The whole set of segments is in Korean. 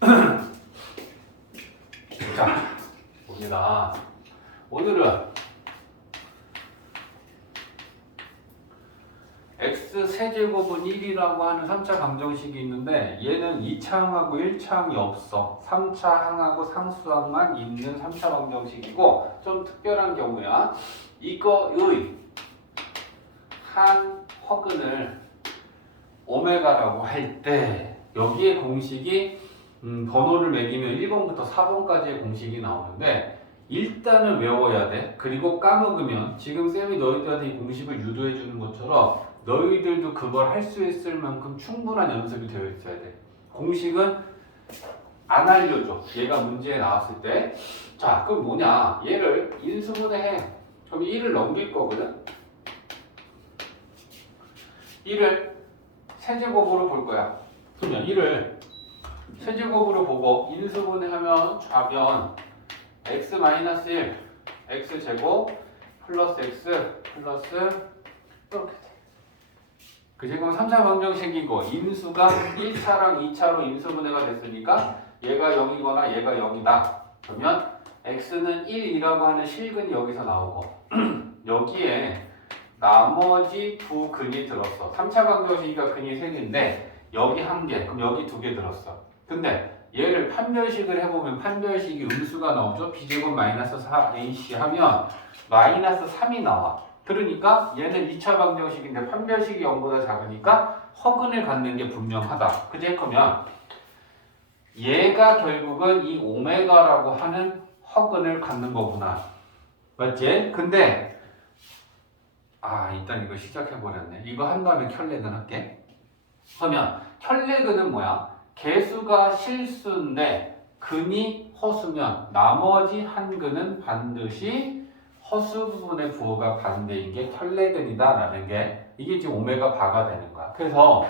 자, 봅니다. 오늘은 x 세제곱은 1이라고 하는 3차 방정식이 있는데 얘는 2차 항하고 1차 항이 없어. 3차 항하고 상수항만 있는 3차 방정식이고 좀 특별한 경우야. 이거의 한 허근을 오메가라고 할 때 여기에 공식이 번호를 매기면 1번부터 4번까지의 공식이 나오는데 일단은 외워야 돼. 그리고 까먹으면 지금 쌤이 너희들한테 이 공식을 유도해 주는 것처럼 너희들도 그걸 할 수 있을 만큼 충분한 연습이 되어 있어야 돼. 공식은 안 알려줘. 얘가 문제에 나왔을 때. 자, 그럼 뭐냐? 얘를 인수분해해. 그럼 1을 넘길 거거든. 1을 세제곱으로 볼 거야. 그러면 1을 세제곱으로 보고 인수분해하면 좌변 x-1 x제곱 플러스 x 플러스 이렇게 돼. 그치? 그럼 3차 방정식이고 인수가 1차랑 2차로 인수분해가 됐으니까 얘가 0이거나 얘가 0이다. 그러면 x는 1이라고 하는 실근이 여기서 나오고 여기에 나머지 두 근이 들었어. 3차 방정식이가 근이 3개인데 여기 1개, 그럼 여기 2개 들었어. 근데 얘를 판별식을 해보면 판별식이 음수가 나오죠. b제곱 마이너스 4ac 하면 마이너스 3이 나와. 그러니까 얘는 2차 방정식인데 판별식이 0보다 작으니까 허근을 갖는 게 분명하다. 그제? 그러면 얘가 결국은 이 오메가라고 하는 허근을 갖는 거구나. 맞지? 근데 일단 이거 시작해버렸네. 이거 한 다음에 켤레근 할게. 그러면 켤레근은 뭐야? 개수가 실수인데 근이 허수면 나머지 한 근은 반드시 허수 부분의 부호가 반대인 게 켤레근이다라는 게 이게 지금 오메가 바가 되는 거야. 그래서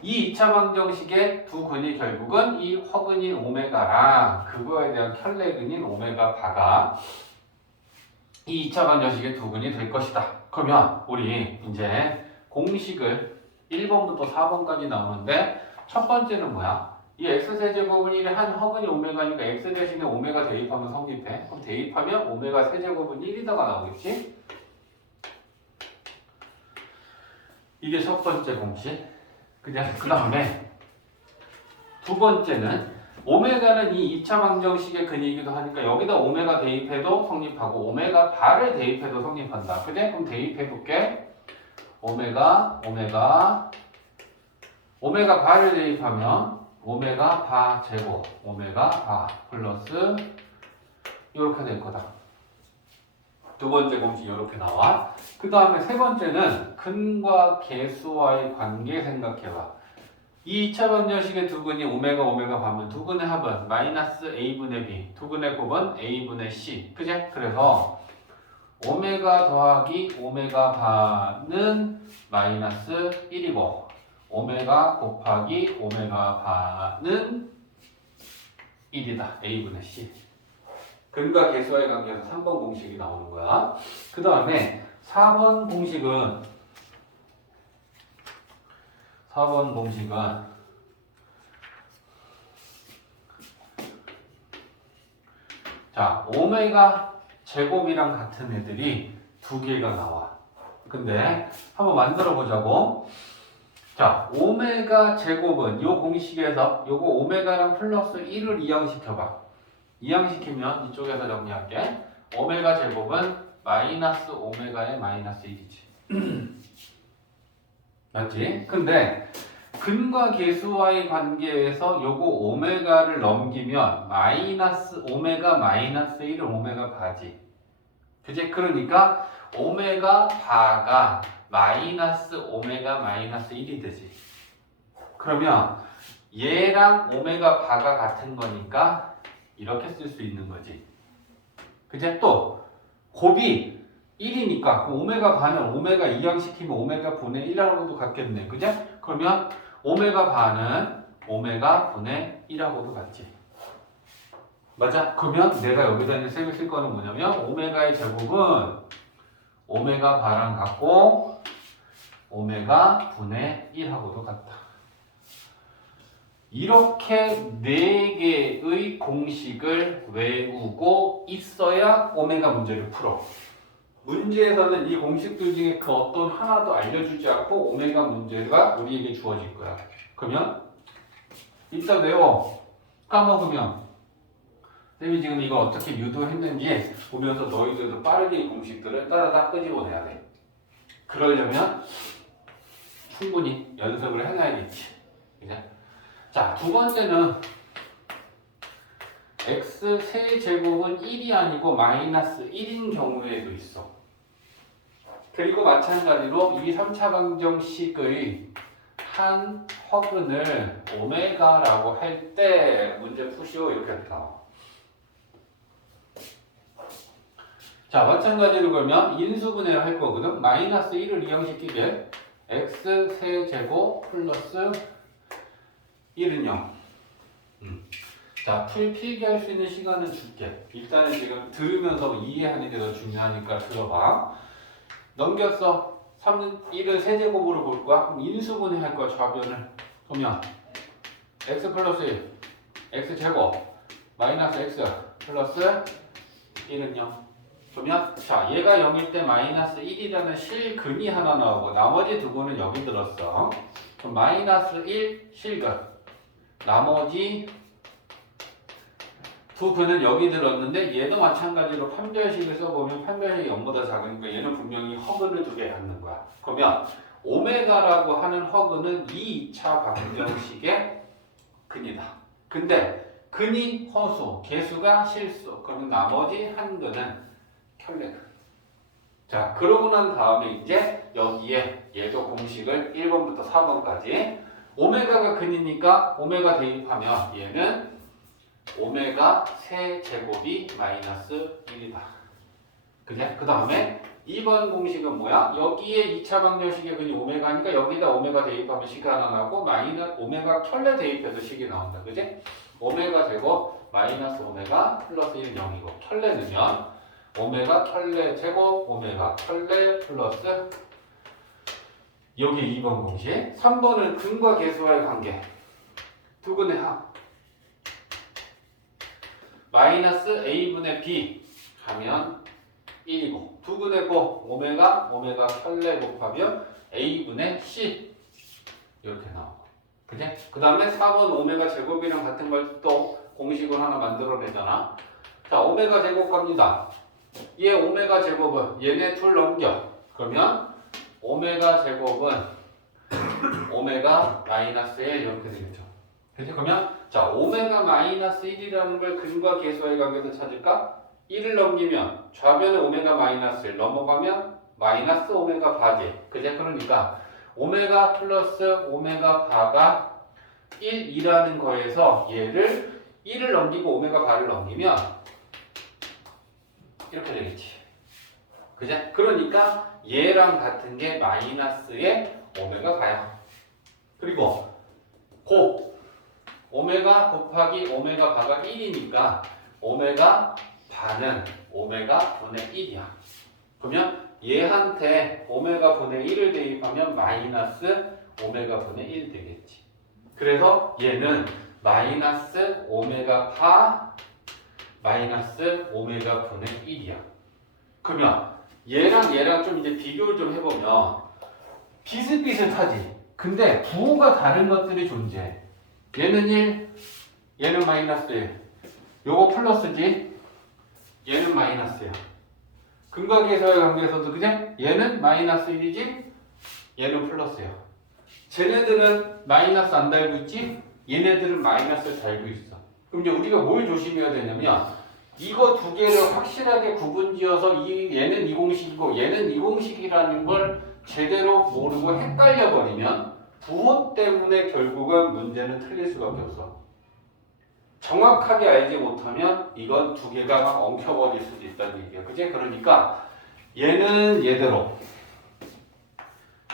이 2차 방정식의 두 근이 결국은 이 허근인 오메가랑 그거에 대한 켤레근인 오메가 바가 이 2차 방정식의 두 근이 될 것이다. 그러면 우리 이제 공식을 1번부터 4번까지 나오는데 첫 번째는 뭐야? 이 x세제곱은 1의 한 허근이 오메가니까 x 대신에 오메가 대입하면 성립해. 그럼 대입하면 오메가 세제곱은 1이다가 나오겠지? 이게 첫 번째 공식. 그냥 그 다음에 두 번째는 오메가는 이 2차 방정식의 근이기도 하니까 여기다 오메가 대입해도 성립하고 오메가 바를 대입해도 성립한다. 그래? 그럼 대입해볼게. 오메가 바를 대입하면 오메가 바 제곱 오메가 바 플러스 이렇게 될 거다. 두 번째 공식 이렇게 나와. 그 다음에 세 번째는 근과 개수와의 관계 생각해봐. 이 2차 방정식의 두 근이 오메가 바면 두 근의 합은 마이너스 a분의 b, 두 근의 곱은 a분의 c. 그제? 그래서 오메가 더하기 오메가 바는 마이너스 1이고 오메가 곱하기 오메가 바는 1이다. a분의 c. 근과 개수와의 관계에서 3번 공식이 나오는 거야. 그 다음에 4번 공식은 자, 오메가 제곱이랑 같은 애들이 두 개가 나와. 근데 한번 만들어 보자고. 자, 오메가 제곱은 요 공식에서 요거 오메가랑 플러스 1을 이항시켜봐. 이항시키면 이쪽에서 정리할게. 오메가 제곱은 마이너스 오메가의 마이너스 1이지. 맞지? 근데 근과 개수와의 관계에서 요거 오메가를 넘기면 마이너스 오메가 마이너스 1은 오메가 바지. 그치? 그러니까 오메가 바가 마이너스 오메가 마이너스 1이 되지. 그러면 얘랑 오메가 바가 같은 거니까 이렇게 쓸 수 있는 거지. 그치? 또 곱이 1이니까 오메가 바는 오메가 이항시키면 오메가 분의 1하고도 같겠네. 그치? 그러면 오메가 바는 오메가 분의 1하고도 같지. 맞아? 그러면 내가 여기다 이제 쌤이 쓸 거는 뭐냐면 오메가의 제곱은 오메가 바랑 같고 오메가 분의 1하고도 같다. 이렇게 4개의 공식을 외우고 있어야 오메가 문제를 풀어. 문제에서는 이 공식들 중에 그 어떤 하나도 알려주지 않고 오메가 문제가 우리에게 주어질 거야. 그러면 일단 외워. 까먹으면 쌤이 지금 이거 어떻게 유도했는지 보면서 너희들도 빠르게 이 공식들을 따다닥 끄집어내야 돼. 그러려면 충분히 연습을 해놔야겠지. 그죠? 자, 두 번째는 x 세제곱은 1이 아니고 마이너스 1인 경우에도 있어. 그리고 마찬가지로 이 3차 방정식의 한 허근을 오메가라고 할 때 문제 푸시오 이렇게 나와. 자, 마찬가지로 그러면 인수분해를 할 거거든. 마이너스 1을 이항시키게 x 세제곱 플러스 1은 0. 자, 필기할 수 있는 시간은 줄게. 일단은 지금 들으면서 이해하는 게 더 중요하니까 들어봐. 넘겼어. 1을 세제곱으로 볼 거야. 그럼 인수분해 할 거야, 좌변을. 그러면 x 플러스 1, x 제곱 마이너스 x 플러스 1은 0. 그러면 자, 얘가 0일 때 마이너스 1이라는 실근이 하나 나오고 나머지 두 분은 여기 들었어. 그럼 마이너스 1 실근. 나머지 두 근은 여기 들었는데 얘도 마찬가지로 판별식을 써보면 판별식이 0보다 작으니까 얘는 분명히 허근을 두 개 갖는 거야. 그러면 오메가라고 하는 허근은 2차 방정식의 근이다. 근데 근이 허수, 개수가 실수. 그러면 나머지 한 근은 켤레근. 자, 그러고 난 다음에 이제 여기에 얘도 공식을 1번부터 4번까지 오메가가 근이니까 오메가 대입하면 얘는 오메가 세제곱이 마이너스 1이다. 그래? 그 다음에 2번 공식은 뭐야? 여기에 2차 방정식의 근이 오메가니까 여기다 오메가 대입하면 식이 하나 나오고 오메가 켤레 대입해도 식이 나온다. 그지? 오메가 제곱 마이너스 오메가 플러스 1은 0이고 켤레 넣으면 오메가 켤레 제곱 오메가 켤레 플러스 여기 2번 공식. 3번은 근과 계수와의 관계. 두 근의 합. 마이너스 a분의 b 하면 1이고 두 근의 곱 오메가 켤레 곱하면 a분의 c 이렇게 나오고. 그지? 그 다음에 4번 오메가 제곱이랑 같은 걸 또 공식을 하나 만들어내잖아. 자, 오메가 제곱 갑니다. 얘 오메가 제곱은 얘네 둘 넘겨. 그러면 오메가 제곱은 오메가 마이너스 1 이렇게 되겠죠. 그치? 그러면 자, 오메가 마이너스 1이라는 걸 근과 계수와의 관계에서 찾을까? 1을 넘기면 좌변에 오메가 마이너스 1 넘어가면 마이너스 오메가 바지. 그치? 그러니까 오메가 플러스 오메가 바가 1이라는 거에서 얘를 1을 넘기고 오메가 바를 넘기면 이렇게 되겠지. 그죠? 그러니까 얘랑 같은 게 마이너스의 오메가 바야. 그리고 곱 오메가 곱하기 오메가 바가 1이니까 오메가 바는 오메가 분의 1이야. 그러면 얘한테 오메가 분의 1을 대입하면 마이너스 오메가 분의 1 되겠지. 그래서 얘는 마이너스 오메가 바 마이너스 오메가 분의 1이야. 그러면 얘랑 좀 이제 비교를 좀 해보면 비슷비슷하지. 근데 부호가 다른 것들이 존재해. 얘는 1, 얘는 마이너스 1. 요거 플러스지, 얘는 마이너스야. 근과 계수와의 관계에서도 그제? 얘는 마이너스 1이지, 얘는 플러스야. 쟤네들은 마이너스 안 달고 있지, 얘네들은 마이너스를 달고 있어. 그럼 이제 우리가 뭘 조심해야 되냐면 이거 두 개를 확실하게 구분지어서 얘는 이 공식이고 얘는 이 공식이라는 걸 제대로 모르고 헷갈려 버리면 부호 때문에 결국은 문제는 틀릴 수밖에 없어. 정확하게 알지 못하면 이건 두 개가 막 엉켜버릴 수도 있다는 얘기야. 그치? 그러니까 얘는 얘대로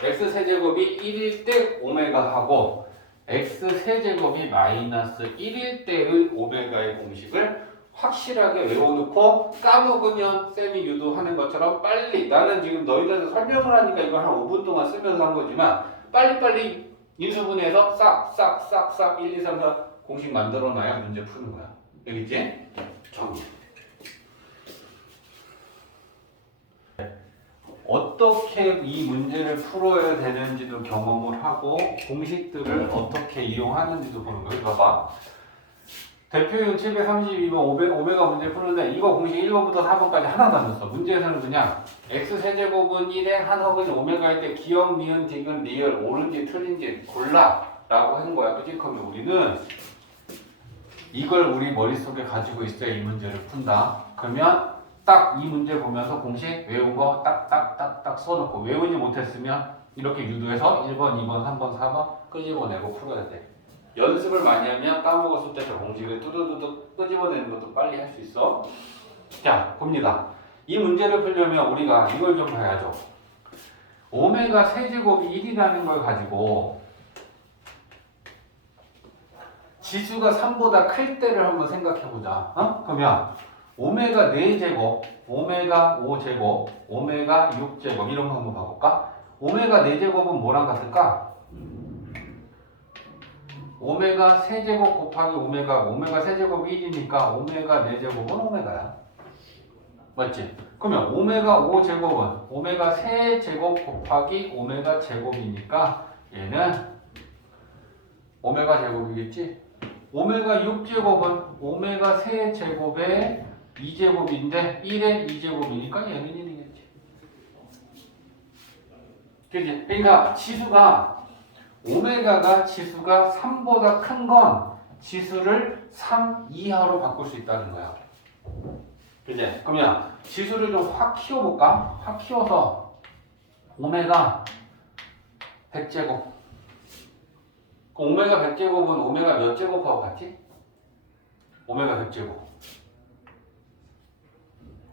x세제곱이 1일 때 오메가하고 x세제곱이 마이너스 1일 때의 오메가의 공식을 확실하게 외워놓고 까먹으면 쌤이 유도하는 것처럼 빨리, 나는 지금 너희들한테 설명을 하니까 이걸 한 5분 동안 쓰면서 한 거지만 빨리빨리 인수분해해서 싹 1, 2, 3, 4 공식 만들어놔야 문제 푸는 거야. 여기지? 정리. 어떻게 이 문제를 풀어야 되는지도 경험을 하고 공식들을 어떻게 이용하는지도 보는 거예요. 봐봐. 대표용 732번 오메가 문제 푸는데 이거 공식 1번부터 4번까지 하나도 안 줬어. 문제에서는 그냥 x세제곱은 1에 한억은 오메가일 때 기억, 니은, 디귿, 리을 옳은지 틀린지 골라 라고 한 거야. 그치? 그러면 우리는 이걸 우리 머릿속에 가지고 있어야 이 문제를 푼다. 그러면 딱 이 문제 보면서 공식 외운 거 딱 써놓고 외우지 못했으면 이렇게 유도해서 1번, 2번, 3번, 4번 끄집어내고 풀어야 돼. 연습을 많이 하면 까먹었을 때 저 공식을 뚜두두두 끄집어내는 것도 빨리 할 수 있어. 자, 봅니다. 이 문제를 풀려면 우리가 이걸 좀 봐야죠. 오메가 세제곱이 1이라는 걸 가지고 지수가 3보다 클 때를 한번 생각해보자. 그러면 오메가 4제곱, 오메가 5제곱, 오메가 6제곱 이런 거 한번 봐볼까? 오메가 4제곱은 뭐랑 같을까? 오메가 세제곱 곱하기 오메가 세제곱이 1이니까 오메가 4제곱은 오메가야. 맞지? 그러면 오메가 5제곱은 오메가 세제곱 곱하기 오메가 제곱이니까 얘는 오메가 제곱이겠지? 오메가 6제곱은 오메가 세제곱의 2제곱인데 1의 2제곱이니까 얘는 1이겠지. 그치? 그러니까 오메가가 지수가 3보다 큰 건 지수를 3 이하로 바꿀 수 있다는 거야. 그치? 그러면 지수를 좀 확 키워볼까? 확 키워서 오메가 100제곱. 오메가 100제곱은 오메가 몇 제곱하고 같지? 오메가 100제곱.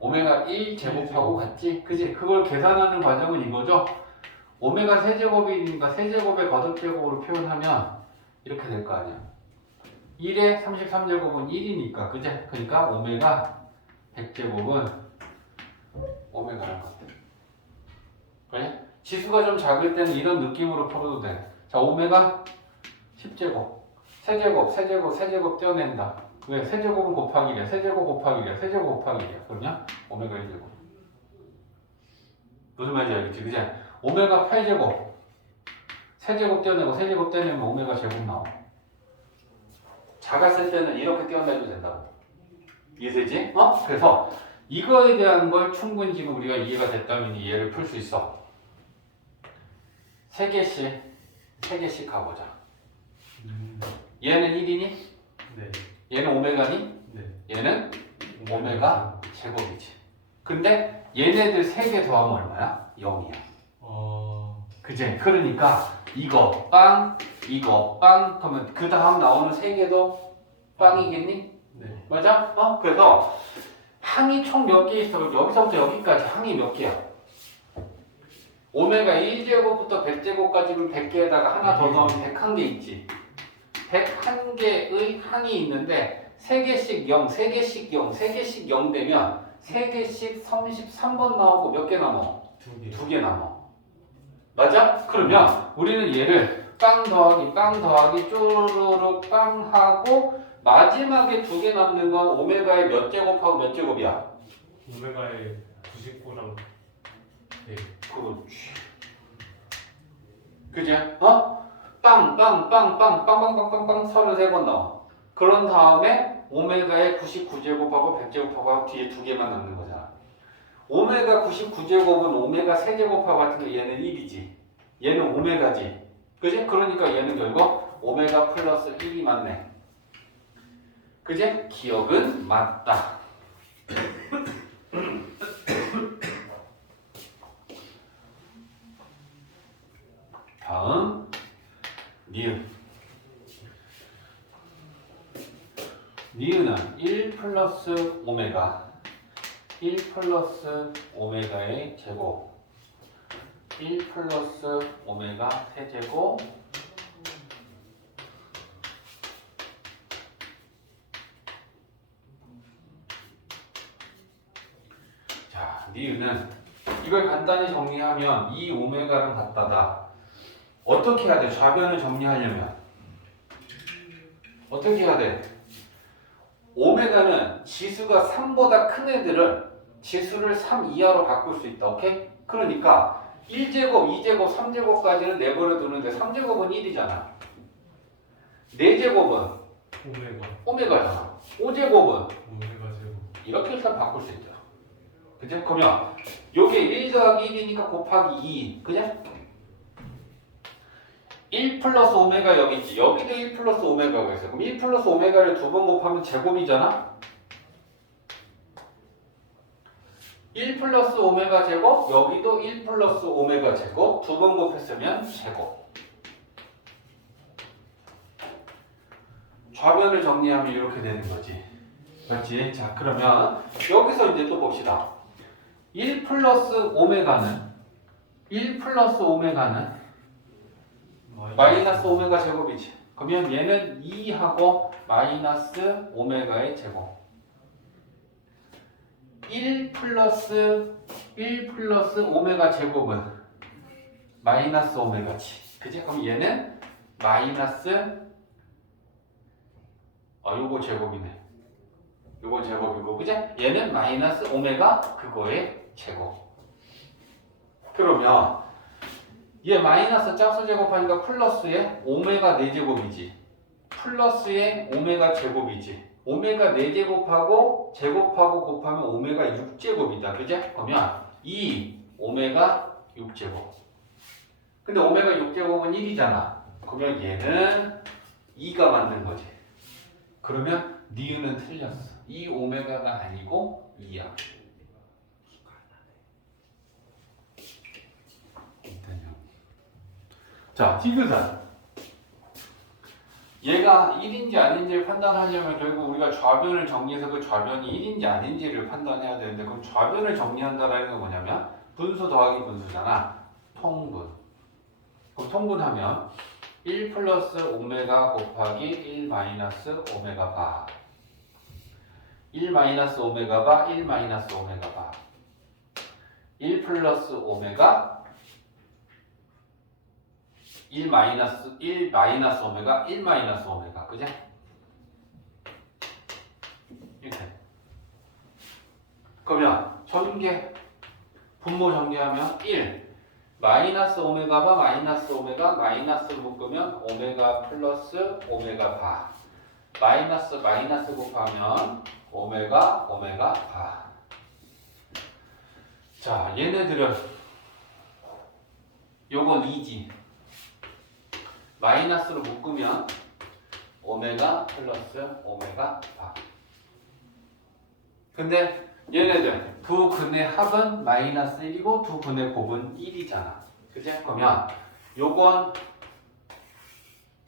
오메가 1제곱하고 같지? 그치? 그걸 계산하는 과정은 이거죠? 오메가 세제곱이니까 세제곱의 거듭제곱으로 표현하면 이렇게 될 거 아니야. 1의 33제곱은 1이니까, 그치? 그러니까 오메가 100제곱은 오메가랑 같아. 그래? 지수가 좀 작을 때는 이런 느낌으로 풀어도 돼. 자, 오메가 10제곱. 세제곱 떼어낸다. 왜? 세제곱은 곱하기 1이야. 세제곱 곱하기 1이야. 세제곱 곱하기 1이야. 그러냐? 오메가 1제곱. 무슨 말인지 알겠지? 그치? 오메가 8제곱. 세제곱 떼어내고 세제곱 떼어내면 오메가 제곱 나와. 작았을 때는 이렇게 떼어내도 된다고. 이해되지? 그래서 이거에 대한 걸 충분히 지금 우리가 이해가 됐다면 얘를 풀 수 있어. 3개씩 가보자. 얘는 1이니? 네. 얘는 오메가니? 네. 얘는 오메가 제곱이지. 근데 얘네들 3개 더하면 얼마야? 0이야. 그치? 그러니까 이거 빵, 그러면 그 다음 나오는 3개도 빵이겠니? 네. 맞아? 그래서 항이 총 몇 개 있어? 여기서부터 여기까지 항이 몇 개야? 오메가 1제곱부터 100제곱까지는 100개에다가 하나 더 넣으면 101개 있지. 101개의 항이 있는데 3개씩 0, 3개씩 0, 3개씩 0 되면 3개씩 33번 나오고 몇 개 남아? 2개. 2개 남아. 맞아? 그러면 우리는 얘를 빵 더하기 쪼르륵 빵 하고 마지막에 2개 남는 건 오메가의 몇 제곱하고 몇 제곱이야? 오메가의 99랑 100. 그렇지. 그지? 빵빵빵빵빵빵빵빵빵 33번 나와. 그런 다음에 오메가의 99제곱하고 100제곱하고 뒤에 2개만 남는 거잖아. 오메가 99제곱은 오메가 세제곱하고 같은 거 얘는 1이지. 얘는 오메가지. 그지? 그러니까 얘는 결국 오메가 플러스 1이 맞네. 그지? 기억은 맞다. 다음 니은. 니은은 1 플러스 오메가 1 플러스 오메가의 제곱 1 플러스 오메가 세제곱 자, 니은은 이걸 간단히 정리하면 이 오메가랑 같다다. 어떻게 해야 돼? 좌변을 정리하려면 어떻게 해야 돼? 오메가는 지수가 3보다 큰 애들은 지수를 3 이하로 바꿀 수 있다. 오케이? 그러니까 1제곱, 2제곱, 3제곱까지는 내버려 두는데 3제곱은 1이잖아. 4제곱은 오메가잖아. 5제곱은 오메가 제곱. 이렇게 일단 바꿀 수 있죠. 그죠? 그러면 요게 1 더하기 1이니까 곱하기 2. 그죠? 1 플러스 오메가 여기 있지. 여기도 1 플러스 오메가가 있어. 그럼 1 플러스 오메가를 두 번 곱하면 제곱이잖아. 1 플러스 오메가 제곱, 여기도 1 플러스 오메가 제곱, 두 번 곱했으면 제곱. 좌변을 정리하면 이렇게 되는 거지. 그렇지? 자, 그러면 여기서 이제 또 봅시다. 1 플러스 오메가는 마이너스 오메가 제곱이지. 그러면 얘는 2하고 마이너스 오메가의 제곱. 1 플러스 오메가 제곱은 마이너스 오메가지. 그지? 그럼 얘는 마이너스 요거 제곱이네. 요거 제곱이고, 그지? 얘는 마이너스 오메가 그거의 제곱. 그러면 얘 마이너스 짝수 제곱하니까 플러스에 오메가 4제곱이지. 플러스에 오메가 제곱이지. 오메가 4제곱하고 제곱하고 곱하면 오메가 6제곱이다. 그죠? 그러면 2 오메가 6제곱. 근데 오메가 6제곱은 1이잖아. 그러면 얘는 2가 맞는 거지. 그러면 니은은 틀렸어. 2 오메가가 아니고 2야. 자, 디귿은 얘가 1인지 아닌지를 판단하려면 결국 우리가 좌변을 정리해서 그 좌변이 1인지 아닌지를 판단해야 되는데, 그럼 좌변을 정리한다라는 건 뭐냐면 분수 더하기 분수잖아. 통분. 그럼 통분하면 1 플러스 오메가 곱하기 1 마이너스 오메가 바. 1 마이너스 오메가 바, 1 마이너스 오메가 바. 1 플러스 오메가 1 마이너스 오메가 1 마이너스 오메가. 그죠? 이렇게. 그러면 전개 분모 정리하면 1 마이너스 오메가 바 마이너스 오메가 마이너스를 묶으면 오메가 플러스 오메가 바. 마이너스 마이너스 곱하면 오메가 바. 자, 얘네들은 요건 2지. 마이너스로 묶으면 오메가 플러스 오메가 바. 근데 얘네들 두 근의 합은 마이너스 1이고 두 근의 곱은 1이잖아. 그치? 그러면 요건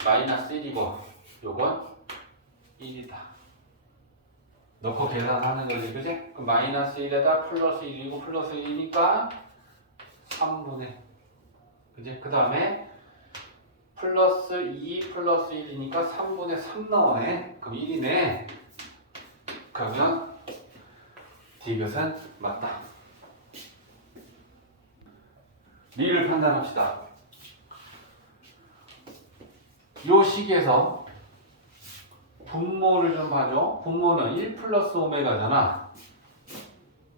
마이너스 1이고 요건 1이다. 넣고 계산하는 거지. 그치? 그럼 마이너스 1에다 플러스 1이고 플러스 1이니까 3분의. 그치? 그 다음에 플러스 2 플러스 1이니까 3분의 3 나오네. 그럼 1이네. 그러면 디귿은 맞다. 리를 판단합시다. 요 식에서 분모를 좀 봐줘. 분모는 1 플러스 오메가잖아.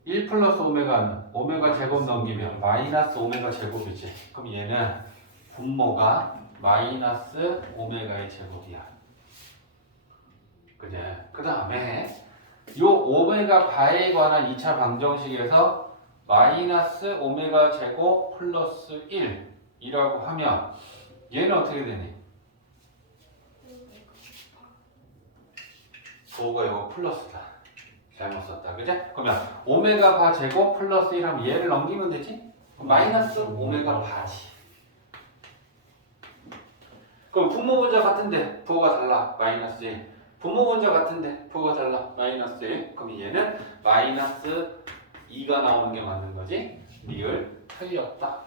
1 플러스 오메가는 오메가 제곱 넘기면 마이너스 오메가 제곱이지. 그럼 얘는 분모가 마이너스 오메가의 제곱이야. 그제? 그 다음에 요 오메가 바에 관한 2차 방정식에서 마이너스 오메가 제곱 플러스 1이라고 하면 얘는 어떻게 되니? 부호가 이거 플러스다. 잘못 썼다. 그제? 그러면 오메가 바 제곱 플러스 1 하면 얘를 넘기면 되지? 마이너스 오메가 바지. 그럼 분모 분자 같은데 부호가 달라. 마이너스 1. 분모 분자 같은데 부호가 달라. 마이너스 1. 그럼 얘는 마이너스 2가 나오는 게 맞는 거지. 리을 틀렸다.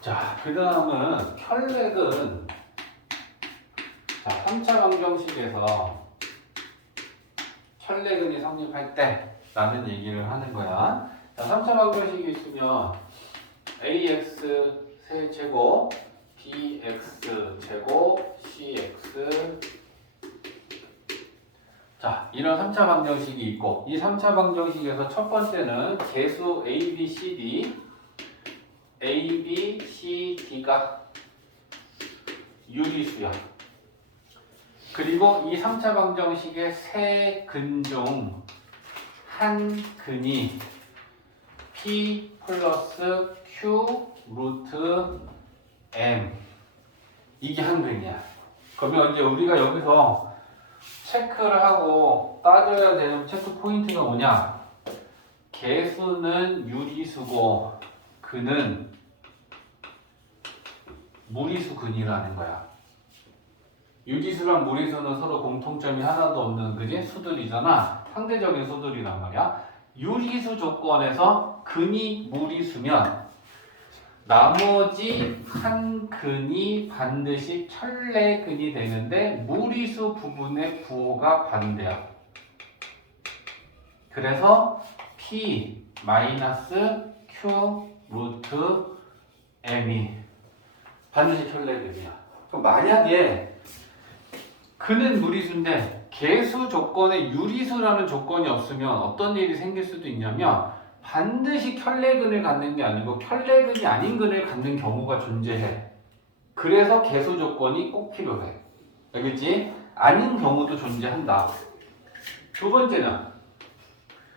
자, 그 다음은 혈렉은 자, 3차 방정식에서 혈렉은이 성립할 때 라는 얘기를 하는 거야. 자, 3차 방정식이 있으면 ax 세제곱 bx 제곱 cx 자, 이런 3차 방정식이 있고 이 3차 방정식에서 첫 번째는 개수 a, b, c, d a, b, c, d가 유리수야. 그리고 이 3차 방정식의 세 근 중 한 근이 p 플러스 q 루트 m 이게 한 근이야. 그러면 이제 우리가 여기서 체크를 하고 따져야 되는 체크 포인트가 뭐냐? 개수는 유리수고 근은 무리수 근이라는 거야. 유리수랑 무리수는 서로 공통점이 하나도 없는 그지? 수들이잖아. 상대적인 수들이란 말이야. 유리수 조건에서 근이 무리수면 나머지 한 근이 반드시 천레근이 되는데 무리수 부분의 부호가 반대야. 그래서 P 마이너스 Q 루트 M이 반드시 천레근이야. 그럼 만약에 근은 무리수인데 개수 조건에 유리수라는 조건이 없으면 어떤 일이 생길 수도 있냐면 반드시 켤레근을 갖는 게 아니고 켤레근이 아닌 근을 갖는 경우가 존재해. 그래서 개수 조건이 꼭 필요해. 알겠지? 아닌 경우도 존재한다. 두 번째는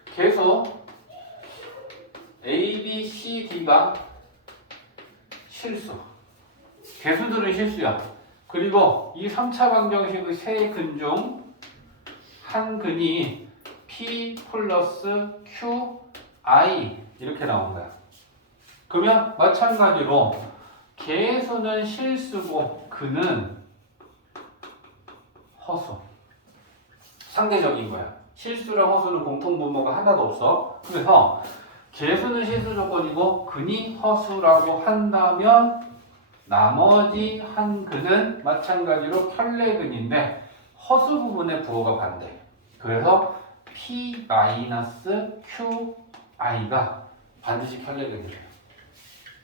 개수 A, B, C, D가 실수. 개수들은 실수야. 그리고 이 3차 방정식의 세 근 중 한 근이 P 플러스 Q I 이렇게 나온 거야. 그러면 마찬가지로 개수는 실수고 근은 허수. 상대적인 거야. 실수랑 허수는 공통분모가 하나도 없어. 그래서 개수는 실수 조건이고 근이 허수라고 한다면 나머지 한 근은 마찬가지로 켤레근인데 허수 부분의 부호가 반대. 그래서 P 마이너스 Q I가 반드시 켤레근이래요.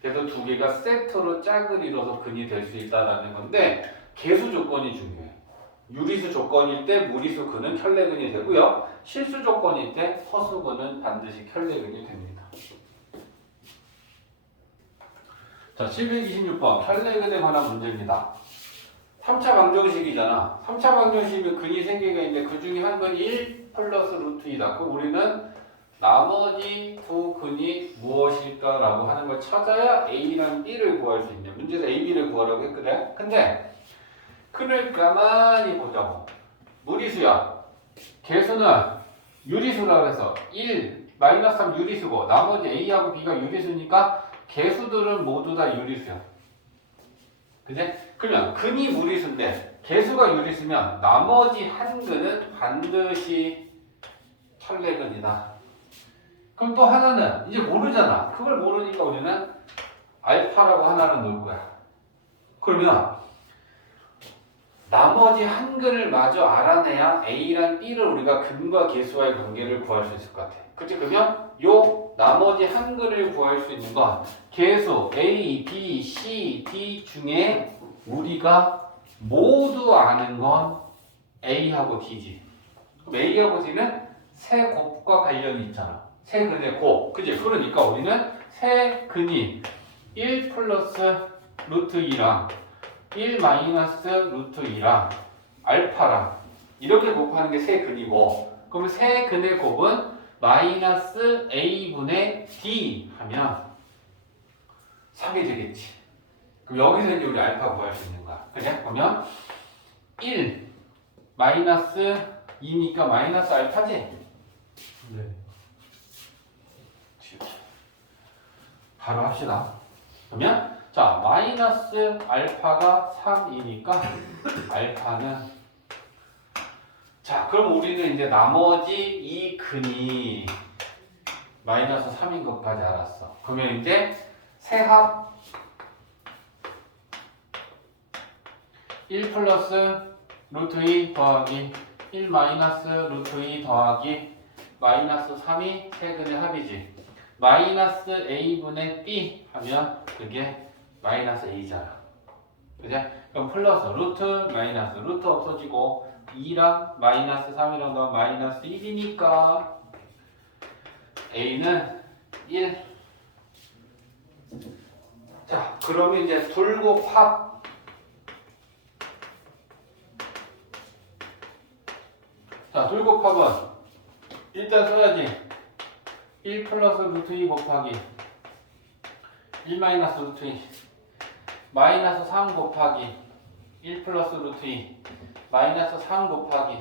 그래서 두 개가 세트로 짝을 이뤄서 근이 될 수 있다는 건데 개수 조건이 중요해. 유리수 조건일 때 무리수 근은 켤레근이 되고요. 실수 조건일 때 허수 근은 반드시 켤레근이 됩니다. 자, 726번 켤레근에 관한 문제입니다. 3차 방정식이잖아. 3차 방정식이면 근이 3개가 있는데 그 중에 한 근이 1 플러스 루트 2다. 그럼 우리는 나머지 두 근이 무엇일까라고 하는 걸 찾아야 A랑 B를 구할 수 있냐. 문제에서 A, B를 구하라고 했거든. 근데 근을 가만히 보자고. 무리수야. 개수는 유리수라고 해서 1, 마이너스 3 유리수고 나머지 A하고 B가 유리수니까 개수들은 모두 다 유리수야. 그지? 그러면 근이 무리수인데 개수가 유리수면 나머지 한 근은 반드시 켤레근이다. 그럼 또 하나는 이제 모르잖아. 그걸 모르니까 우리는 알파라고 하나는 놓을 거야. 그러면 나머지 한 근을 마저 알아내야 A랑 B를 우리가 근과 개수와의 관계를 구할 수 있을 것 같아. 그치? 그러면 요 나머지 한 근을 구할 수 있는 건 개수 A, B, C, D 중에 우리가 모두 아는 건 A하고 D지. 그럼 A하고 D는 세 곱과 관련이 있잖아. 세 근의 곱. 그지? 그러니까 우리는 세 근이 1 플러스 루트 2랑 1 마이너스 루트 2랑 알파랑 이렇게 곱하는 게 세 근이고 그러면 세 근의 곱은 마이너스 A분의 D 하면 3이 되겠지. 그럼 여기서 이제 우리 알파 구할 수 있는 거야. 그냥 보면 1 마이너스 2니까 마이너스 알파지? 네. 바로 합시다. 그러면 자 마이너스 알파가 3이니까 알파는 자 그럼 우리는 이제 나머지 이 근이 마이너스 3인 것까지 알았어. 그러면 이제 세합 1 플러스 루트 2 더하기 1 마이너스 루트 2 더하기 마이너스 3이 세 근의 합이지. 마이너스 a분의 b 하면 그게 마이너스 a잖아. 그죠? 그럼 플러스 루트 마이너스 루트 없어지고 2랑 마이너스 3이랑 더하면 마이너스 1이니까 a는 1. 자, 그러면 이제 둘곱합. 자, 둘곱합은 일단 써야지. 1 플러스 루트 2 곱하기 1 마이너스 루트 2 마이너스 3 곱하기 1 플러스 루트 2 마이너스 3 곱하기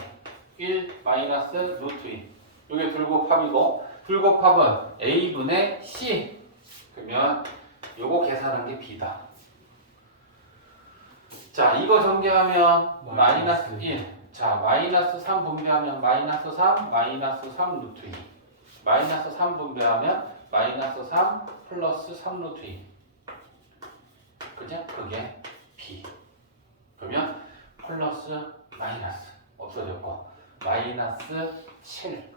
1 마이너스 루트 2 이게 둘곱합이고 둘곱합은 a분의 c 그러면 요거 계산한 게 b다. 자 이거 전개하면 마이너스 1 자 마이너스 3 분배하면 마이너스 3 마이너스 3 루트 2 마이너스 3 분배하면 마이너스 3 플러스 3 루트 2 그죠? 그게 b 그러면 플러스 마이너스 없어졌고 마이너스 7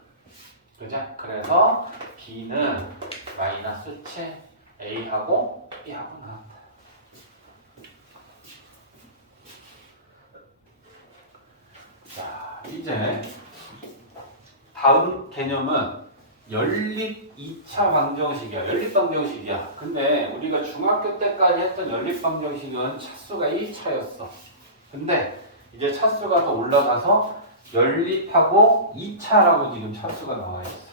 그죠? 그래서 b는 마이너스 7 a하고 b하고 나왔다. 자 이제 다음 개념은 연립 2차 방정식이야. 연립 방정식이야. 근데 우리가 중학교 때까지 했던 연립 방정식은 차수가 1차였어. 근데 이제 차수가 더 올라가서 연립하고 2차라고 지금 차수가 나와 있어.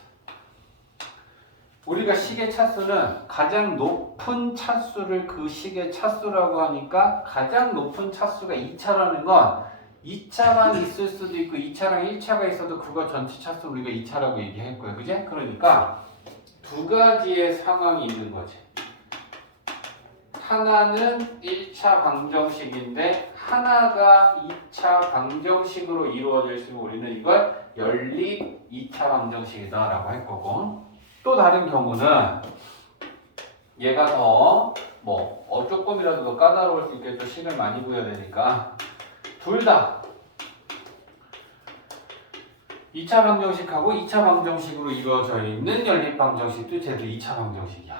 우리가 식의 차수는 가장 높은 차수를 그 식의 차수라고 하니까 가장 높은 차수가 2차라는 건 2차만 있을 수도 있고 2차랑 1차가 있어도 그거 전체 차수 우리가 2차라고 얘기했고요. 그제? 그러니까 두 가지의 상황이 있는 거지. 하나는 1차 방정식인데 하나가 2차 방정식으로 이루어져 있으면 우리는 이걸 연립 2차 방정식이다 라고 할 거고 또 다른 경우는 얘가 더 조금이라도 더 까다로울 수 있겠죠. 식을 많이 구해야 되니까 둘 다 2차 방정식하고 2차 방정식으로 이루어져 있는 연립 방정식도 쟤도 2차 방정식이야.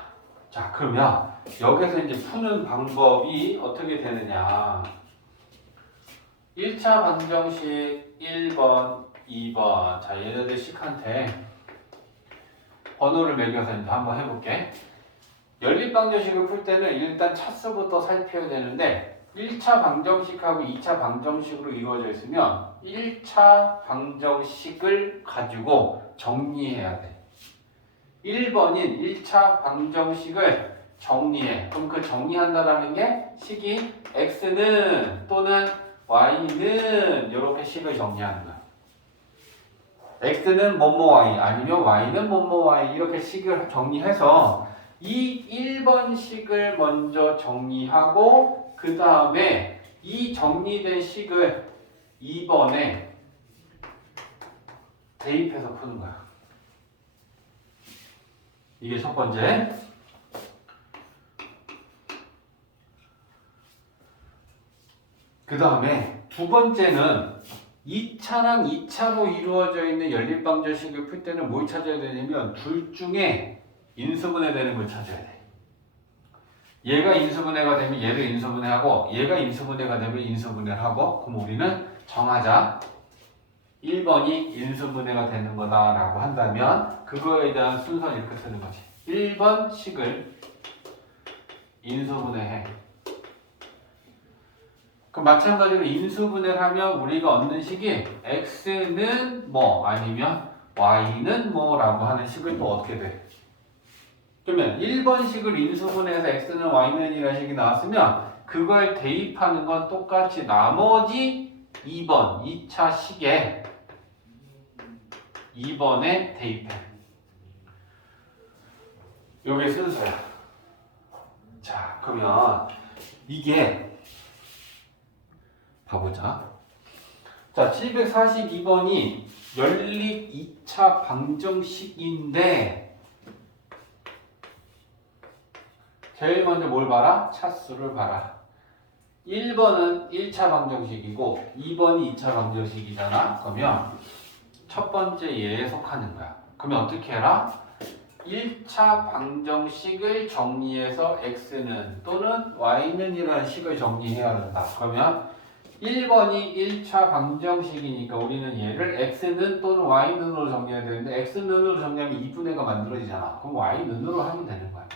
자, 그러면 여기서 이제 푸는 방법이 어떻게 되느냐. 1차 방정식 1번, 2번. 자, 얘네들 식한테 번호를 매겨서 이제 한번 해볼게. 연립 방정식을 풀 때는 일단 차수부터 살펴야 되는데 1차 방정식하고 2차 방정식으로 이루어져 있으면 1차 방정식을 가지고 정리해야 돼. 1번인 1차 방정식을 정리해. 그럼 그 정리한다라는 게 식이 x는 또는 y는 이렇게 식을 정리하는 거야. x는 뭐뭐 y 아니면 y는 뭐뭐 y 이렇게 식을 정리해서 이 1번 식을 먼저 정리하고 그 다음에 이 정리된 식을 2번에 대입해서 푸는 거야. 이게 첫 번째. 그 다음에 두 번째는 2차랑 2차로 이루어져 있는 연립방정식을 풀 때는 뭘 찾아야 되냐면 둘 중에 인수분해 되는 걸 찾아야 돼. 얘가 인수분해가 되면 얘를 인수분해하고 얘가 인수분해가 되면 인수분해를 하고 그럼 우리는 정하자. 1번이 인수분해가 되는 거다라고 한다면 그거에 대한 순서는 이렇게 쓰는 거지. 1번 식을 인수분해해. 그럼 마찬가지로 인수분해를 하면 우리가 얻는 식이 x는 뭐 아니면 y는 뭐라고 하는 식을 또 얻게 돼. 그러면 1번 식을 인수분해해서 x는 y는 이라는 식이 나왔으면 그걸 대입하는 건 똑같이 나머지 2번 2차 식에 2번에 대입해. 요게 순서야. 자, 그러면 이게 봐보자. 자, 742번이 연립 2차 방정식인데 제일 먼저 뭘 봐라? 차수를 봐라. 1번은 1차 방정식이고 2번이 2차 방정식이잖아. 그러면 첫 번째 얘에 속하는 거야. 그러면 어떻게 해라? 1차 방정식을 정리해서 x는 또는 y는 이라는 식을 정리해야 한다. 그러면 1번이 1차 방정식이니까 우리는 얘를 x는 또는 y는으로 정리해야 되는데 x는으로 정리하면 2분의가 만들어지잖아. 그럼 y는으로 하면 되는 거야.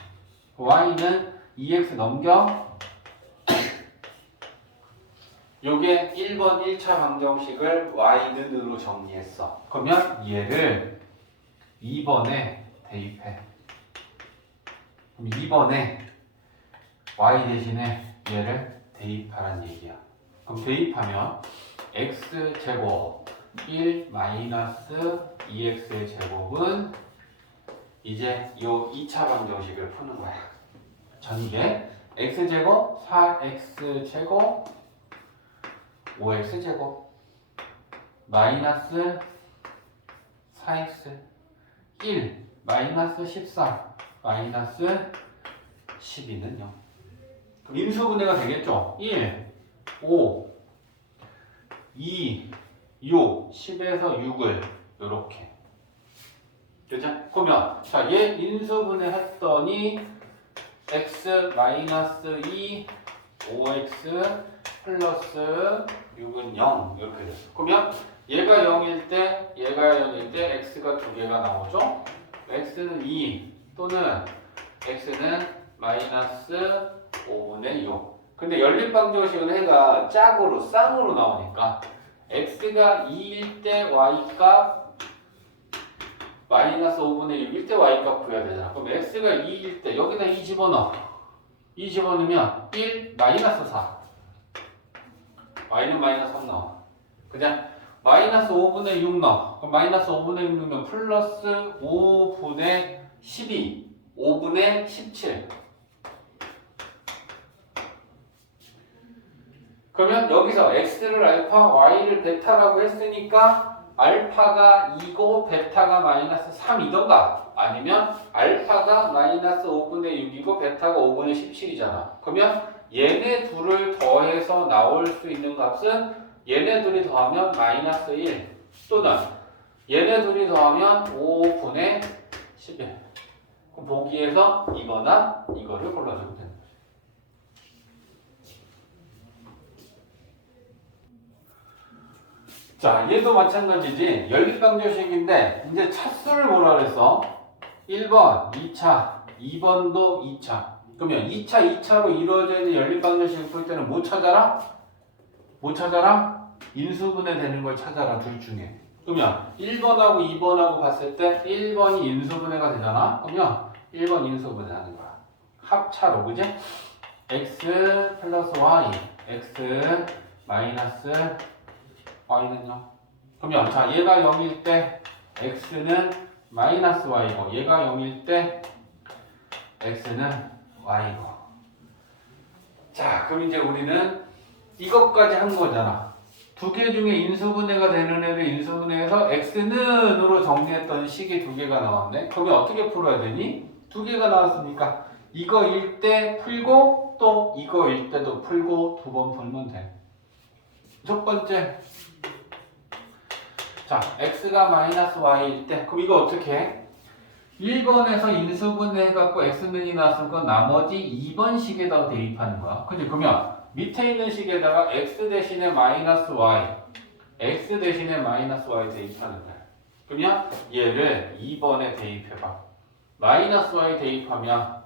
y는 2x 넘겨 요게 1번 1차 방정식을 y는으로 정리했어. 그러면 얘를 2번에 대입해. 그럼 2번에 y 대신에 얘를 대입하란 얘기야. 그럼 대입하면 x제곱 1 마이너스 2x의 제곱은 이제 요 2차 방정식을 푸는 거야. 전개 x제곱 4x제곱 5x제곱 마이너스 4x 1 마이너스 14 마이너스 12는 0. 그럼 인수분해가 되겠죠? 1 5 2 6 10에서 6을 요렇게 그죠? 그러면 자, 얘 인수분해 했더니 x 마이너스 2 5x 플러스 6은 0 이렇게 됐어. 그러면 얘가 0일 때 얘가 0일 때 x가 두 개가 나오죠? x는 2 또는 x는 마이너스 5분의 6. 근데 연립방정식은 해가 짝으로 쌍으로 나오니까 x가 2일 때 y값 마이너스 5분의 6일 때 y값 구해야 되잖아. 그럼 x가 2일 때 여기다 2 집어넣어. 2 집어넣으면 1 마이너스 4 y는 마이너스 3 나와. 그냥 마이너스 5분의 6 넣어. 그럼 마이너스 5분의 6 넣으면 플러스 5분의 12 5분의 17. 그러면 여기서 x를 알파, y를 베타라고 했으니까 알파가 2고 베타가 마이너스 3이던가 아니면 알파가 마이너스 5분의 6이고 베타가 5분의 17이잖아. 그러면 얘네 둘을 더해서 나올 수 있는 값은 얘네 둘이 더하면 마이너스 1 또는 얘네 둘이 더하면 5분의 11. 그럼 보기에서 이거나 이거를 골라주면 됩니다. 자, 얘도 마찬가지지. 연립방정식인데 이제 차수를 뭐라 그랬어? 1번, 2차, 2번도 2차. 그러면 2차, 2차로 이루어지는 연립방정식을 풀 때는 뭐 찾아라? 뭐 찾아라? 인수분해 되는 걸 찾아라, 둘 중에. 그러면 1번하고 2번하고 봤을 때 1번이 인수분해가 되잖아? 그러면 1번 인수분해 하는 거야. 합차로, 그지? x 플러스 y, x 마이너스 y는요. 그러면 자, 얘가 0일 때 x는 마이너스 y고 얘가 0일 때 x는 y고. 자, 그럼 이제 우리는 이것까지 한 거잖아. 두 개 중에 인수분해가 되는 애를 인수분해해서 x는으로 정리했던 식이 두 개가 나왔네. 그러면 어떻게 풀어야 되니? 두 개가 나왔으니까 이거일 때 풀고 또 이거일 때도 풀고 두 번 풀면 돼. 첫 번째 자, x가 마이너스 y일 때 그럼 이거 어떻게 해? 1번에서 인수분해 해갖고 x는이 나왔으니까 나머지 2번 식에다가 대입하는 거야. 그치? 그러면 밑에 있는 식에다가 x 대신에 마이너스 y x 대신에 마이너스 y 대입하는 거야. 그러면 얘를 2번에 대입해봐. 마이너스 y 대입하면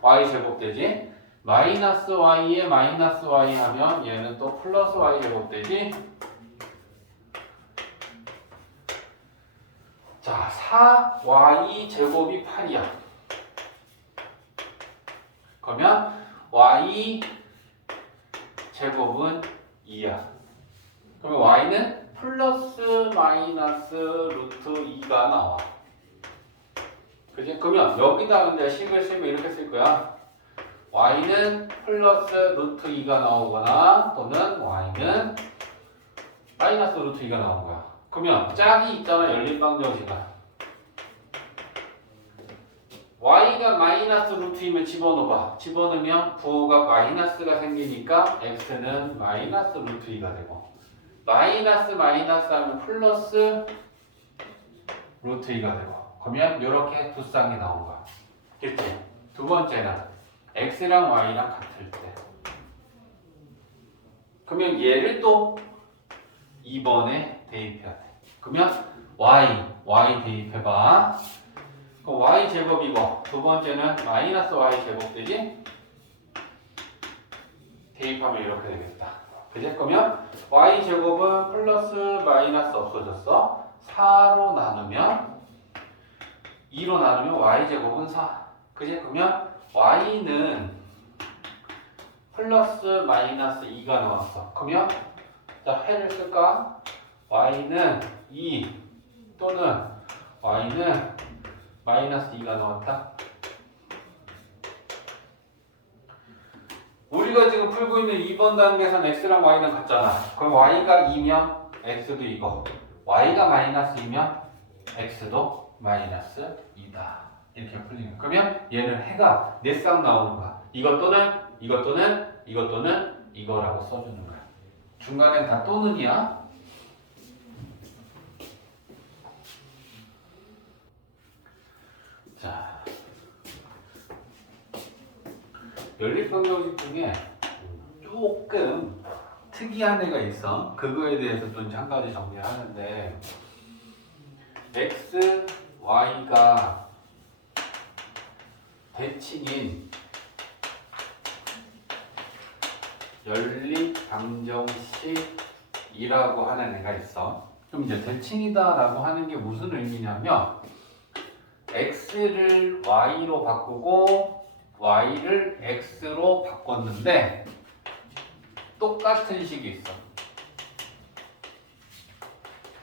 y 제곱 되지? 마이너스 y에 마이너스 y 하면 얘는 또 플러스 y 제곱 되지? 자, 4y 제곱이 8이야. 그러면 y 제곱은 2야. 그러면 y는 플러스 마이너스 루트 2가 나와. 그지? 그러면 여기다 근데 식을 쓰면 이렇게 쓸 거야. y는 플러스 루트 2가 나오거나 또는 y는 마이너스 루트 2가 나오는 거야. 그러면 짝이 있잖아, 연립방정식아. y가 마이너스 루트이면 집어넣어봐. 집어넣으면 부호가 마이너스가 생기니까 x는 마이너스 루트 2가 되고 마이너스 마이너스 하면 플러스 루트 2가 되고 그러면 이렇게 두 쌍이 나온 거야. 그치? 두 번째는 x랑 y랑 같을 때. 그러면 얘를 또 2번에 대입해야 돼. 그러면 y 대입해봐. 그럼 y 제곱이고 두 번째는 마이너스 y 제곱 되지? 대입하면 이렇게 되겠다. 그지? 그러면 y 제곱은 플러스 마이너스 없어졌어. 4로 나누면 2로 나누면 y 제곱은 4. 그지? 그러면 y는 플러스 마이너스 2가 나왔어. 그러면 자 해를 쓸까? y는 2 또는 y는 마이너스 2가 나왔다. 우리가 지금 풀고 있는 2번 단계에서는 x랑 y는 같잖아. 그럼 y가 2면 x도 2고 y가 마이너스 2면 x도 마이너스 2다. 이렇게 풀리는 거야. 그러면 얘는 해가 4쌍 나오는 거야. 이것 또는 이거라고 써주는 거야. 중간엔 다 또는이야. 자, 연립방정식 중에 조금 특이한 애가 있어. 그거에 대해서 좀 한 가지 정리를 하는데 x, y가 대칭인 연립방정식이라고 하는 애가 있어. 그럼 이제 대칭이다라고 하는 게 무슨 의미냐면 x를 y로 바꾸고 y를 x로 바꿨는데 똑같은 식이 있어.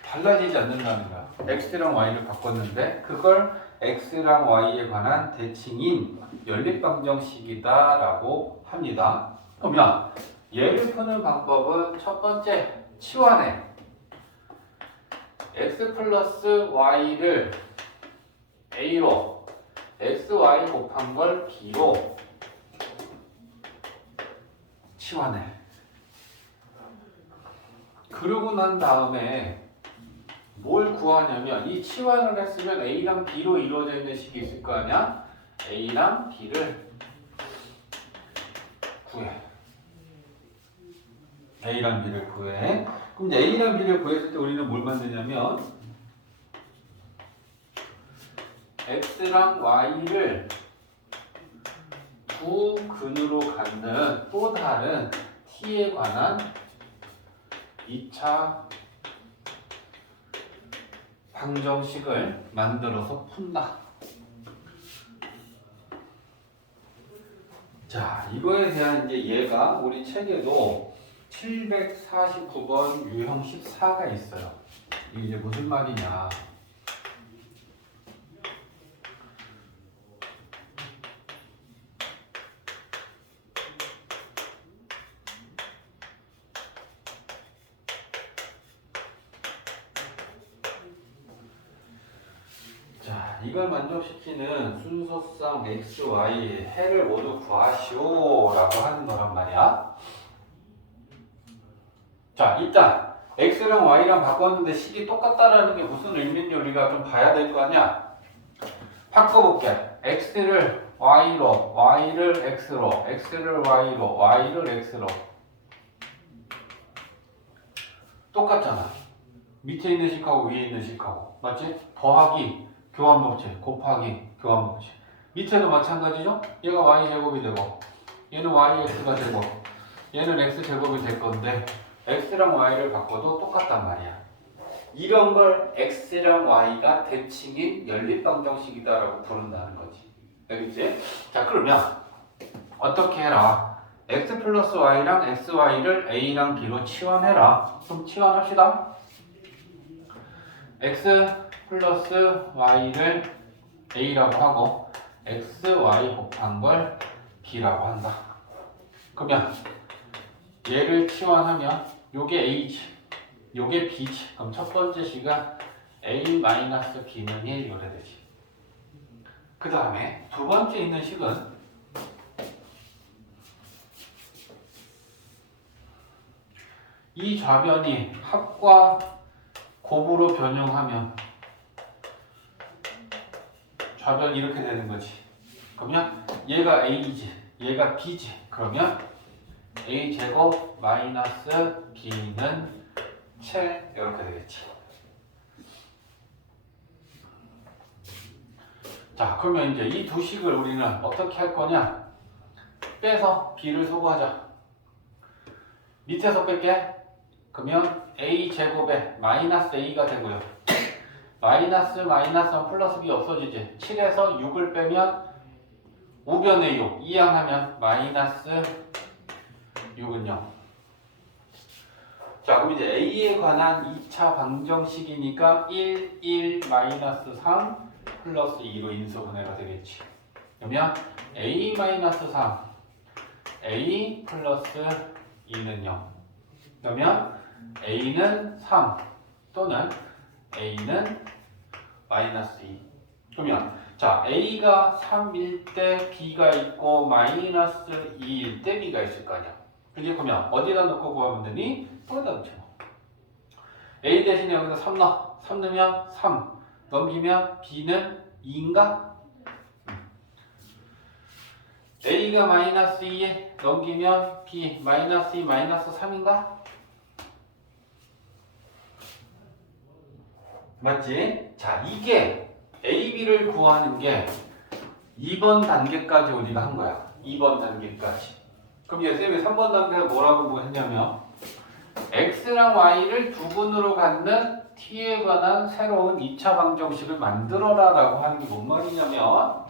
달라지지 않는다는 거야. x랑 y를 바꿨는데 그걸 x랑 y에 관한 대칭인 연립방정식이다라고 합니다. 그러면 얘를 푸는 방법은 첫 번째 치환해. x 플러스 y를 a로 xy 곱한 걸 b로 치환해. 그러고 난 다음에 뭘 구하냐면 이 치환을 했으면 a랑 b로 이루어져 있는 식이 있을 거 아니야? a랑 b를 구해. a랑 b를 구해. 그럼 이제 a랑 b를 구했을 때 우리는 뭘 만드냐면 x랑 y를 두 근으로 갖는 또 다른 t에 관한 2차 방정식을 만들어서 푼다. 자, 이거에 대한 이제 얘가 우리 책에도 749번 유형 14가 있어요. 이게 이제 무슨 말이냐? 자, 이걸 만족시키는 순서상 x, y 해를 모두 구하시오라고 하는 거란 말이야. 자, 일단 x랑 y랑 바꿨는데 식이 똑같다라는 게 무슨 의미인지 우리가 좀 봐야 될 거 아니야. 바꿔볼게. x를 y로, y를 x로, x를 y로, y를 x로. 똑같잖아. 밑에 있는 식하고 위에 있는 식하고. 맞지? 더하기, 교환법칙, 곱하기, 교환법칙. 밑에도 마찬가지죠? 얘가 y제곱이 되고 얘는 yx가 되고 얘는 x제곱이 될 건데 x랑 y를 바꿔도 똑같단 말이야. 이런 걸 x랑 y가 대칭인 연립방정식이다라고 부른다는 거지. 알겠지? 자, 그러면 어떻게 해라? x 플러스 y랑 xy를 a랑 b로 치환해라. 그럼 치환합시다. x 플러스 y를 a라고 하고 xy 곱한 걸 b라고 한다. 그러면 얘를 치환하면 요게 a지, 요게 b지. 그럼 첫 번째 식은 a-b는 1 이래 되지. 그 다음에 두 번째 있는 식은 이 좌변이 합과 곱으로 변형하면 좌변 이렇게 되는 거지. 그러면 얘가 A지, 얘가 B지. 그러면 A제곱 마이너스 B는 7 이렇게 되겠지. 자, 그러면 이제 이 두 식을 우리는 어떻게 할 거냐? 빼서 B를 소거하자. 밑에서 뺄게. 그러면 A제곱에 마이너스 A가 되고요. 마이너스 마이너스 플러스 B 없어지지. 7에서 6을 빼면 우변의 6. 이항하면 마이너스 6은 0. 자, 그럼 이제 A에 관한 2차 방정식이니까 1, 1, 마이너스 3 플러스 2로 인수분해가 되겠지. 그러면 A 마이너스 3, A 플러스 2는 0. 그러면 A는 3 또는 A는 마이너스 2. 그러면 자, A가 3일 때 B가 있고 마이너스 2일 때 B가 있을 거 아니야. 그지? 그러면 어디다 넣고 구하면 되니? 여기다 넣죠. A 대신에 여기다 3 넣어. 3 넣으면 3 넘기면 B는 2인가? A가 마이너스 2에 넘기면 B 마이너스 2 마이너스 3인가? 맞지? 자, 이게 A, B를 구하는 게 2번 단계까지 우리가 한 거야. 2번 단계까지. 그럼 이제 쌤이 3번 단계에 뭐라고 했냐면 X랑 Y를 두 분으로 갖는 T에 관한 새로운 2차 방정식을 만들어라 라고 하는 게 뭔 말이냐면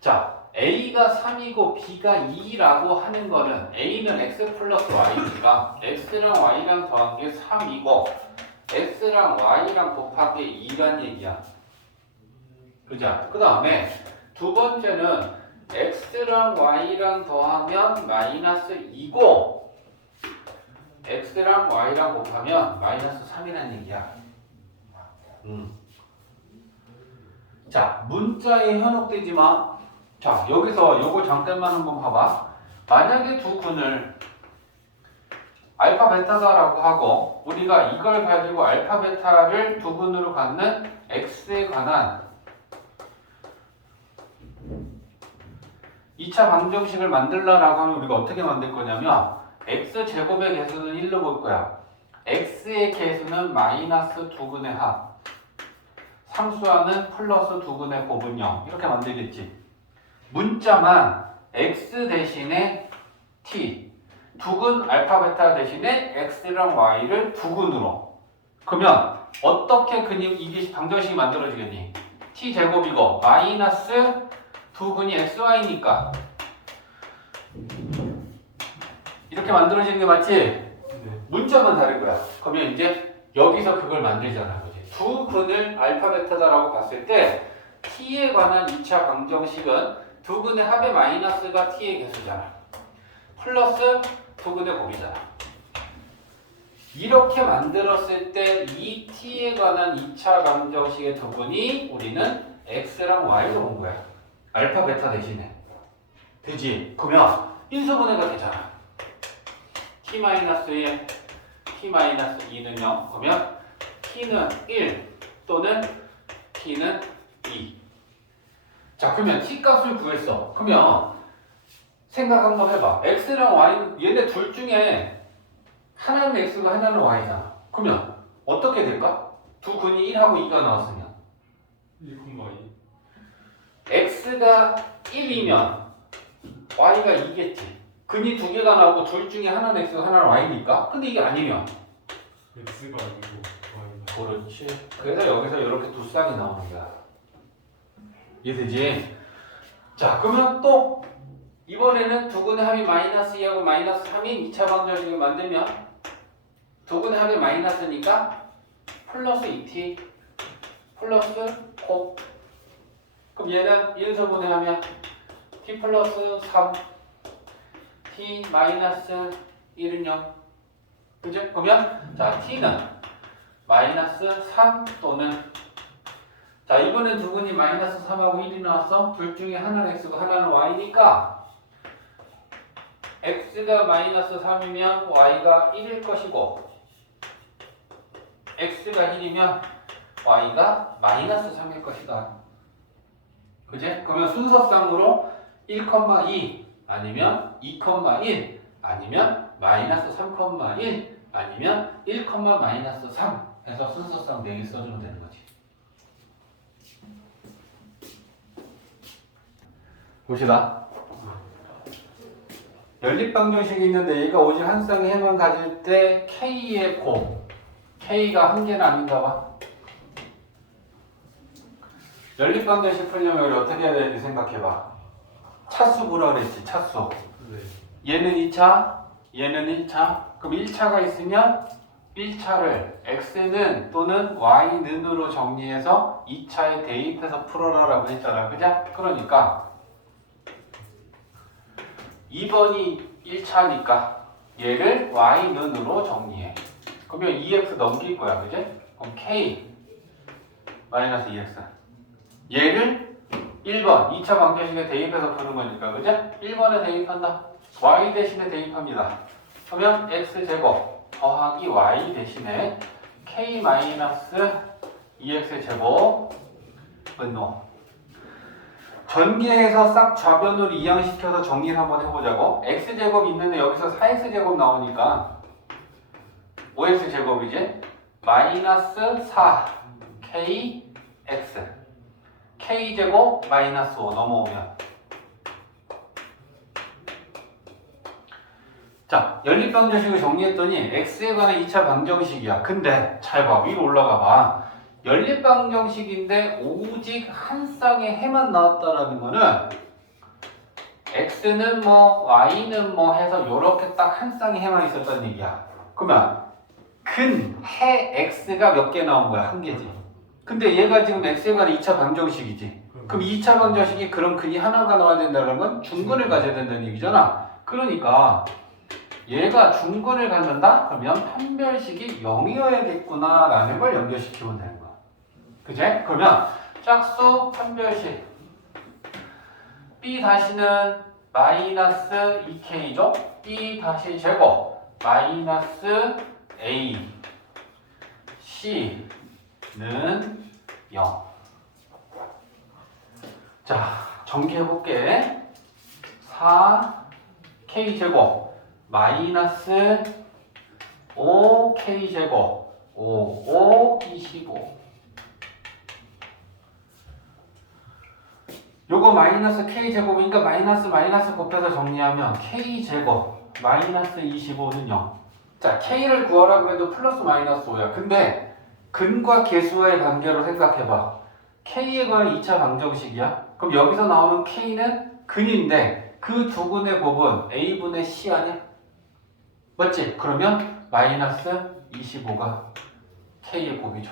자, A가 3이고 B가 2라고 하는 거는 A는 X 플러스 Y니까 X랑 Y랑 더한 게 3이고 X랑 Y랑 곱하기 2란 얘기야. 그죠? 그 다음에 두 번째는 X랑 Y랑 더하면 마이너스 2고 X랑 Y랑 곱하면 마이너스 3이란 얘기야. 자, 문자에 현혹되지만 자, 여기서 요거 잠깐만 한번 봐봐. 만약에 두 근을 알파 베타다라고 하고 우리가 이걸 가지고 알파 베타를 두 근으로 갖는 x에 관한 2차 방정식을 만들라라고 하면 우리가 어떻게 만들 거냐면 x제곱의 개수는 1로 볼 거야. x의 개수는 마이너스 두근의 합, 상수하는 플러스 두근의 곱은 0 이렇게 만들겠지. 문자만 x 대신에 t, 두근 알파 베타 대신에 x랑 y를 두근으로. 그러면 어떻게 이게 방정식이 만들어지겠니? t 제곱이고 마이너스 두근이 xy니까 이렇게 만들어지는 게 맞지? 네. 문자만 다른 거야. 그러면 이제 여기서 그걸 만들잖아, 그지? 두 근을 알파 베타다라고 봤을 때 t에 관한 2차 방정식은 두 근의 합의 마이너스가 t의 개수잖아. 플러스 두 근의 곱이잖아. 이렇게 만들었을 때 이 t에 관한 2차 방정식의 두 근이 우리는 x랑 y로 본 거야. 알파 베타 대신에. 되지? 그러면 인수분해가 되잖아. t-1, t-2는 0. 그러면 t는 1 또는 t는 2. 자, 그러면 t 값을 구했어. 그러면 생각 한번 해봐. x랑 y, 얘네 둘 중에 하나는 x고 하나는 y잖아. 그러면 어떻게 될까? 두 근이 1하고 2가 나왔으면 1,2. x가 1이면 y가 2겠지. 근이 두 개가 나오고 둘 중에 하나는 x고 하나는 y니까. 근데 이게 아니면 x가 아니고 y가. 그렇지. 그래서 여기서 이렇게 두 쌍이 나오는 거야. 이해되지? 자, 그러면 또 이번에는 두 근의 합이 마이너스 2하고 마이너스 3인 2차 방정식을 만들면 두 근의 합이 마이너스니까 플러스 2t 플러스 곱. 그럼 얘는 인수분해하면 t 플러스 3 t 마이너스 1은 0. 그죠? 그러면 자, t는 마이너스 3 또는 자, 이번엔 두 근이 마이너스 3하고 1이 나왔어. 둘 중에 하나는 x고 하나는 y니까 x가 마이너스 3이면 y가 1일 것이고 x가 1이면 y가 마이너스 3일 것이다. 그지? 그러면 순서상으로 1,2 아니면 2,1 아니면 마이너스 3,1 아니면 1, 마이너스 3 해서 순서상 4개 써주면 되는 거지. 봅시다. 연립방정식이 있는데 얘가 오직 한 쌍의 해만 가질 때 K의 곱 K가 한 개는 아닌가 봐. 연립방정식 풀려면 우리 어떻게 해야 되는지 생각해봐. 차수 보라 그랬지. 차수. 네. 얘는 2차, 얘는 1차. 그럼 1차가 있으면 1차를 x는 또는 y는으로 정리해서 2차에 대입해서 풀어라라고 했잖아. 그죠? 그러니까 2번이 1차니까 얘를 y는으로 정리해. 그러면 2x 넘길 거야. 그지? 그럼 k 마이너스 2x. 얘를 1번 2차 방정식에 대입해서 푸는 거니까. 그죠? 1번에 대입한다. y 대신에 대입합니다. 그러면 x제곱 더하기 y 대신에 k 마이너스 2x제곱 분노. 전개해서 싹 좌변으로 이항시켜서 정리를 한번 해보자고. x제곱 있는데 여기서 4x제곱 나오니까 5x제곱이지? 마이너스 4 kx k제곱 마이너스 5 넘어오면 자, 연립방정식을 정리했더니 x에 관한 2차 방정식이야. 근데 잘 봐. 위로 올라가 봐. 연립방정식인데 오직 한 쌍의 해만 나왔다라는 거는 x는 뭐 y는 뭐 해서 요렇게 딱 한 쌍의 해만 있었다는 얘기야. 그러면 근 해 x가 몇 개 나온 거야? 한 개지. 근데 얘가 지금 x에 관한 2차 방정식이지. 그럼 2차 방정식이 그런 근이 하나가 나와야 된다는 건 중근을 가져야 된다는 얘기잖아. 그러니까 얘가 중근을 갖는다? 그러면 판별식이 0이어야겠구나 라는 걸 연결시키면 되는 거야. 그치? 그러면 짝수 판별식 b 다시는 마이너스 2k죠? b 다시 제곱 마이너스 a c는 0. 자, 전개해볼게. 4k 제곱 마이너스 5k제곱 5, 25 요거 마이너스 k제곱이니까 마이너스 마이너스 곱해서 정리하면 k제곱 마이너스 25는 0. 자, k를 구하라고 해도 플러스 마이너스 5야. 근데 근과 계수와의 관계로 생각해봐. k에 관한 2차 방정식이야. 그럼 여기서 나오는 k는 근인데 그 두 근의 곱은 a분의 c 아니야? 맞지? 그러면 마이너스 25가 k의 곱이죠.